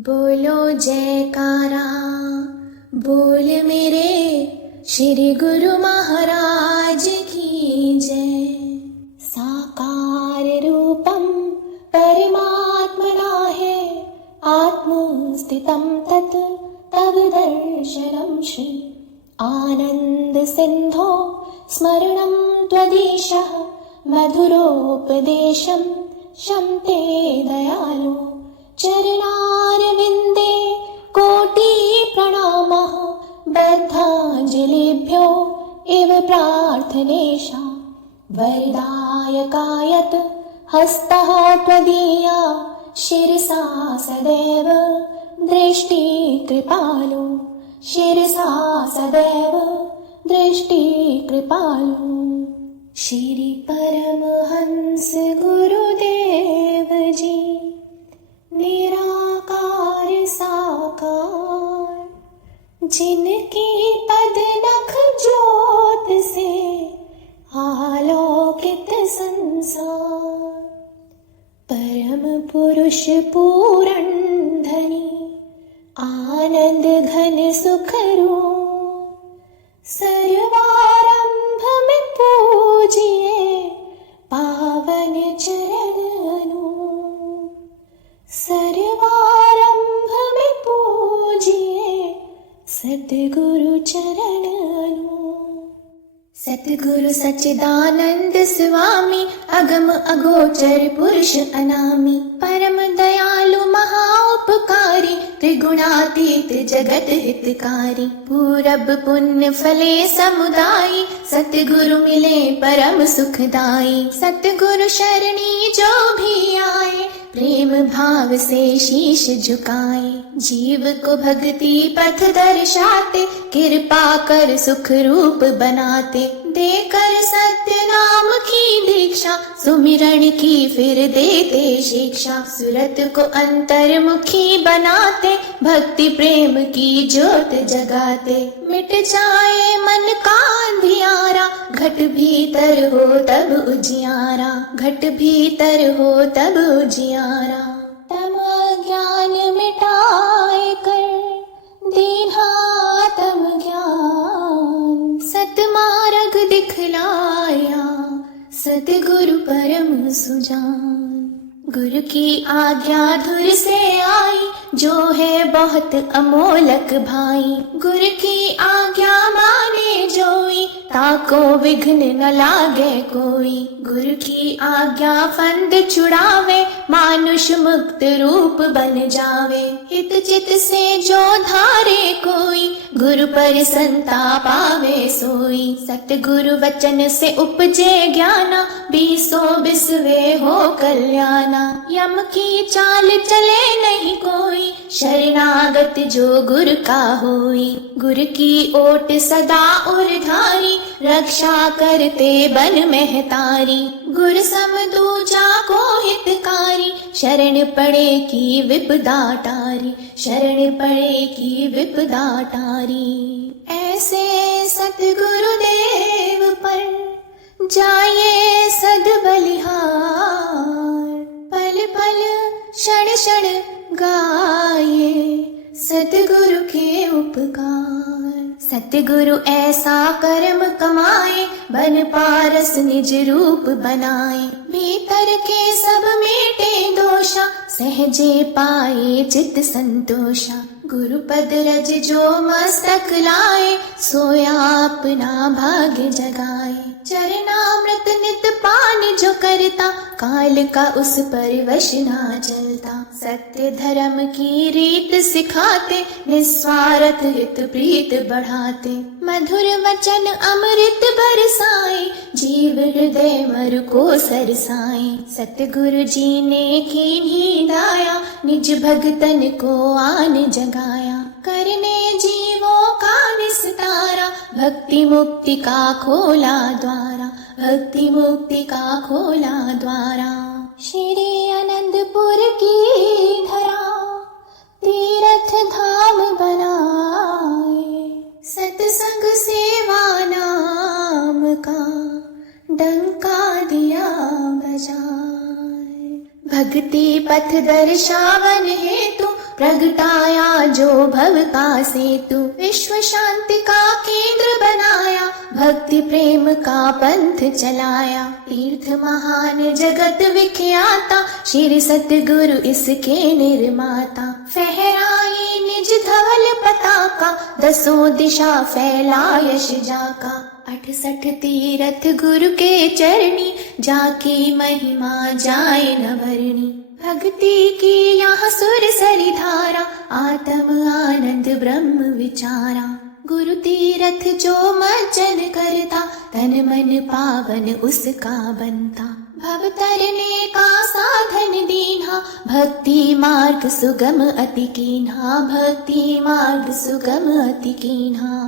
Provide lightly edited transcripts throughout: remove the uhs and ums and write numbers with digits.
बोलो जयकारा, बोल मेरे श्री गुरु महाराज की जय। साकार रूपम परमात्मना है, आत्मस्थितं तत् तव दर्शनं श्री। आनंद सिंधो स्मरणं त्वदीशः, मधुरोपदेशं शम्ते दयालो। चरणारविन्दे कोटि प्रणामः, बद्धाञ्जलिभ्यो इव प्रार्थनेशा। वरदायकायत हस्तः त्वदीया, शिरसा सदैव दृष्टि कृपालो। शिरसा सदैव दृष्टि कृपालो। श्री परमहंस गुरुदेव जी, निराकार साकार, जिनकी पद नख ज्योत से आलोकित संसार। परम पुरुष पूरण धनी, आनंद घन सुख रूप। सर्वारंभ में पूजिए पावन चरण अनूप। सर्वारंभ में पूजिए सतगुरु चरण अनूप। सतगुरु सच्चिदानंद स्वामी, अगम अगोचर पुरुष अनामी। परम दयालु महाउपकारी, त्रिगुणातीत जगत हितकारी। पूरब पुण्य फले समुदायी, सतगुरु मिले परम सुखदाई। सतगुरु शरणी जो भी आए, प्रेम भाव से शीश झुकाए। जीव को भक्ति पथ दर्शाते, कृपा कर सुख रूप बनाते। देकर सत्य नाम की दीक्षा, सुमिरण की फिर देते शिक्षा। सूरत को अंतर्मुखी बनाते, भक्ति प्रेम की ज्योत जगाते। मिट जाए मन का अंधियारा, घट भीतर हो तब उजियारा। घट भीतर हो तब उजियारा। तम ज्ञान मिटाए कर दीन्हातम ज्ञान। सतमार्ग दिखलाया सतगुरु परम सुजान। गुरु की आज्ञा धुर से आई, जो है बहुत अमोलक भाई। गुरु की आज्ञा माने जोई, ताको विघ्न न लागे कोई। गुरु की आज्ञा फंद छुड़ावे, मानुष मुक्त रूप बन जावे। हित चित से जो धारे कोई, गुरु पर संताप पावे सोई। सतगुरु वचन से उपजे ज्ञाना, बीसों बिसवे हो कल्याणा। यम की चाल चले नहीं कोई, शरणागत जो गुरु का होई। गुरु की ओट सदा उरधारी, रक्षा करते बन महतारी। गुरु सम दूजा को हितकारी, शरण पड़े की विपदा टारी। शरण पड़े की विपदा टारी। ऐसे सतगुरु देव पर जाए सद बलिहार। पल पल क्षण क्षण गाये सतगुरु के उपकार। सतगुरु ऐसा कर्म कमाए, बन पारस निज रूप बनाए। भीतर के सब मेटे दोषा, सहजे पाए चित संतोषा। गुरु पद रज जो मस्तक लाए, सोया अपना भाग्य जगाए। चरणामृत नित पान जो करता, काल का उस पर वश ना चलता। सत्य धर्म की रीत सिखाते, निस्वार्थ हित प्रीत बढ़ाते। मधुर वचन अमृत बरसाए, जीव हृदय मर को सरसाए। सतगुरु जी ने कीन्ही दाया, निज भगतन को आन जगाया। करने जीवों का निस्तारा, भक्ति मुक्ति का खोला द्वारा। भक्ति मुक्ति का खोला द्वारा। श्री आनंदपुर की धरा, तीर्थ धाम बनाए। सत्संग सेवा नाम का डंका दिया बजाए। भक्ति पथ दर्शावन हेतु, प्रगटाया जो भव का सेतु, विश्व शांति का केंद्र बनाया, भक्ति प्रेम का पंथ चलाया। तीर्थ महान जगत विख्याता, श्री सतगुरु इसके निर्माता। फहराई निज धवल पताका, दसों दिशा फैला यश जाका। 68 तीरथ गुरु के चरणी, जाकी महिमा जाए न वर्णी। भक्ति की यहाँ सुर सरी धारा, आत्म आनंद ब्रह्म विचारा। गुरु तीरथ जो मज्जन करता, तन मन पावन उसका बनता। भव तरने का साधन दीन्हा, भक्ति मार्ग सुगम अति कीन्हा, भक्ति मार्ग सुगम अति कीन्हा।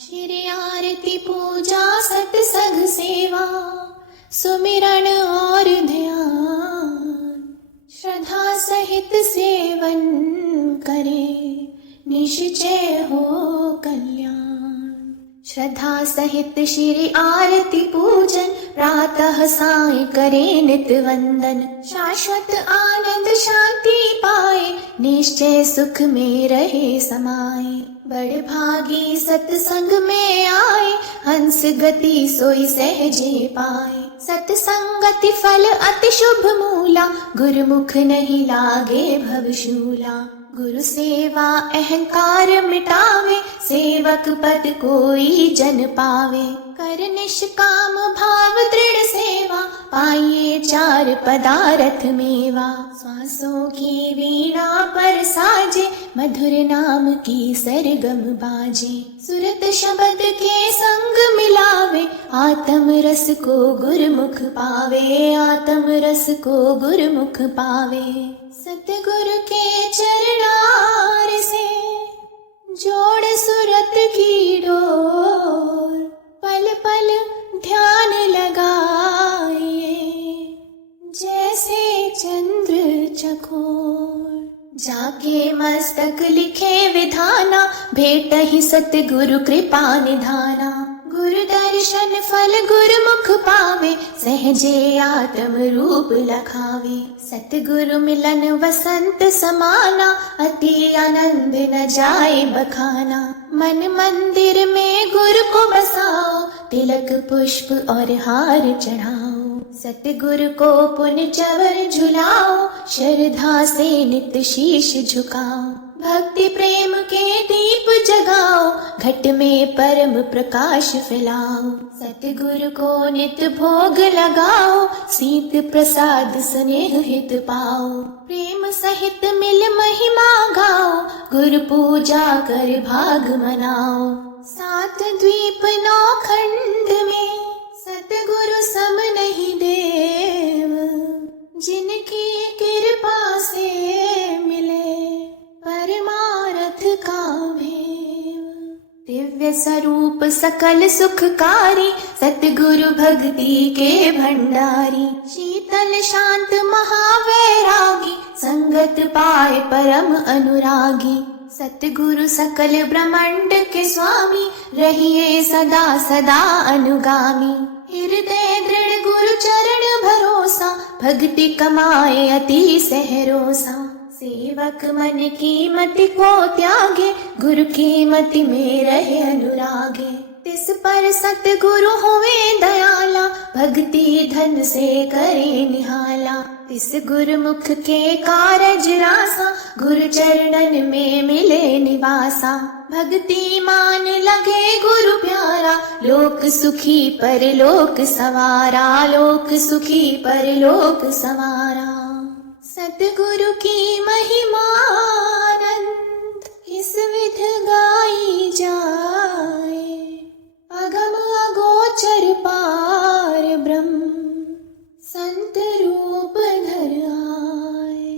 श्री आरती पूजा सत्संग सेवा, सुमिरन और ध्यान, श्रद्धा सहित सेवन करे, निश्चय हो कल्याण। श्रद्धा सहित श्री आरती पूजन, प्रातः साय करे नित वंदन। शाश्वत आनंद शांति पाए, निश्चय सुख में रहे समाये। बड़ भागी सत्संग में आए, हंस गति सोई सहजे पाए। सत्संगति फल अति शुभ मूला, गुरुमुख नहीं लागे भवशूला। गुरु सेवा अहंकार मिटावे, सेवक पद कोई जन पावे। कर निष्काम भाव दृढ़ सेवा, पाइये चार पदारथ मेवा। श्वासों की वीणा पर साजे, मधुर नाम की सरगम बाजे। सुरत शब्द के संग मिलावे, आत्म रस को गुरुमुख पावे, आत्म रस को गुरुमुख पावे। सतगुरु के चरणार से जोड़ सुरत की डोर, पल पल ध्यान लगाइए, जैसे चंद्र चकोर। जाके मस्तक लिखे विधाना, भेट ही सतगुरु कृपा निधाना। गुरु दर्शन फल गुरुमुख पावे, सहजे आत्म रूप लखावे। सतगुरु मिलन वसंत समाना, अति आनंद न जाए बखाना। मन मंदिर में गुरु को बसाओ, तिलक पुष्प और हार चढ़ाओ। सतगुरु को पुन चवर झुलाओ, श्रद्धा से नित शीश झुकाओ। भक्ति प्रेम के दीप जगाओ, घट में परम प्रकाश फैलाओ। सतगुरु को नित भोग लगाओ, शीत प्रसाद स्नेह हित पाओ। प्रेम सहित मिल महिमा गाओ, गुरु पूजा कर भाग मनाओ। 7 द्वीप 9 खंड में, सतगुरु सम नहीं देव, जिनकी कृपा से मिले परमारथ का भेव। दिव्य स्वरूप सकल सुखकारी, सतगुरु भक्ति के भंडारी। शीतल शांत महावैरागी, संगत पाए परम अनुरागी। सतगुरु सकल ब्रह्मांड के स्वामी, रहिए सदा सदा अनुगामी। हृदय दृढ़ गुरु चरण भरोसा, भक्ति कमाए अति सहरोसा। सेवक मन की मति को त्यागे, गुरु की मति में रहे अनुरागे। तिस पर सतगुरु होवे दयाला, भक्ति धन से करे निहाला। तिस गुरुमुख के कारज रासा, गुरु चरणन में मिले निवासा। भक्ति मान लगे गुरु प्यारा, लोक सुखी पर लोक सवारा, लोक सुखी पर लोक सवारा। सतगुरु की महिमा अनंत, किस विध गाई जाए। अगम अगोचर पार ब्रह्म, संत रूप धर आए।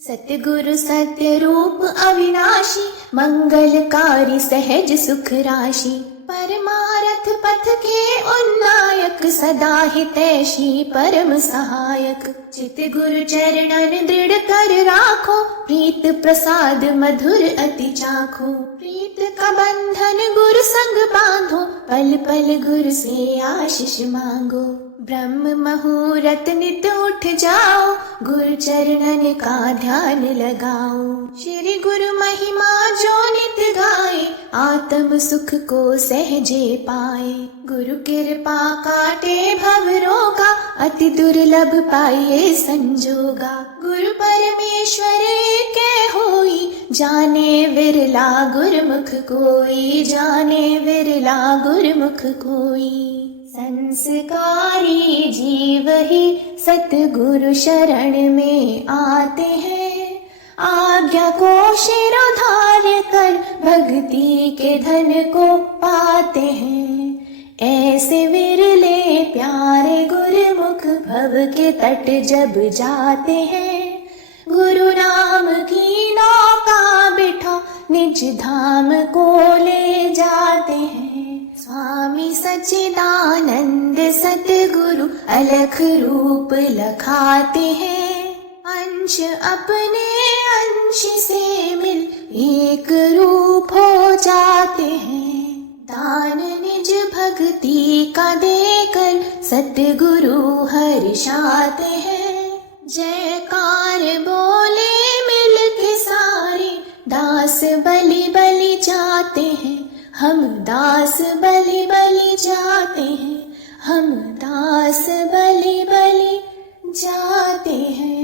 सतगुरु सत्य रूप अविनाशी, मंगलकारी सहज सुख राशि। परमारथ पथ के उन्नायक, सदा हितैषी परम सहायक। चित गुरु चरणन दृढ़ कर राखो, प्रीत प्रसाद मधुर अति चाखो। प्रीत का बंधन गुरु संग बांधो, पल पल गुरु से आशीष मांगो। ब्रह्म मुहूर्त नित उठ जाओ, गुरु चरणन का ध्यान लगाओ। श्री गुरु महिमा जो नित गाए, आत्म सुख को सहजे पाए। गुरु कृपा काटे भव रोगा, अति दुर्लभ पाइए संजोगा। गुरु परमेश्वर एक होई, जाने विरला गुरुमुख कोई, जाने विरला गुरुमुख कोई। संस्कारी जीव ही सतगुरु शरण में आते हैं, आज्ञा को शिरोधार्य कर भक्ति के धन को पाते हैं। ऐसे विरले प्यारे गुरुमुख भव के तट जब जाते हैं, गुरु नाम की नौका बिठा निज धाम को ले जाते हैं। स्वामी सच्चिदानंद सतगुरु अलख रूप लखाते हैं, अंश अपने अंश से मिल एक रूप हो जाते हैं। दान निज भक्ति का देकर सतगुरु हर्षाते हैं। जयकार बोले मिल के सारे, दास बलि बलि जाते हैं। हम दास बलि बलि जाते हैं, हम दास बलि बलि जाते हैं।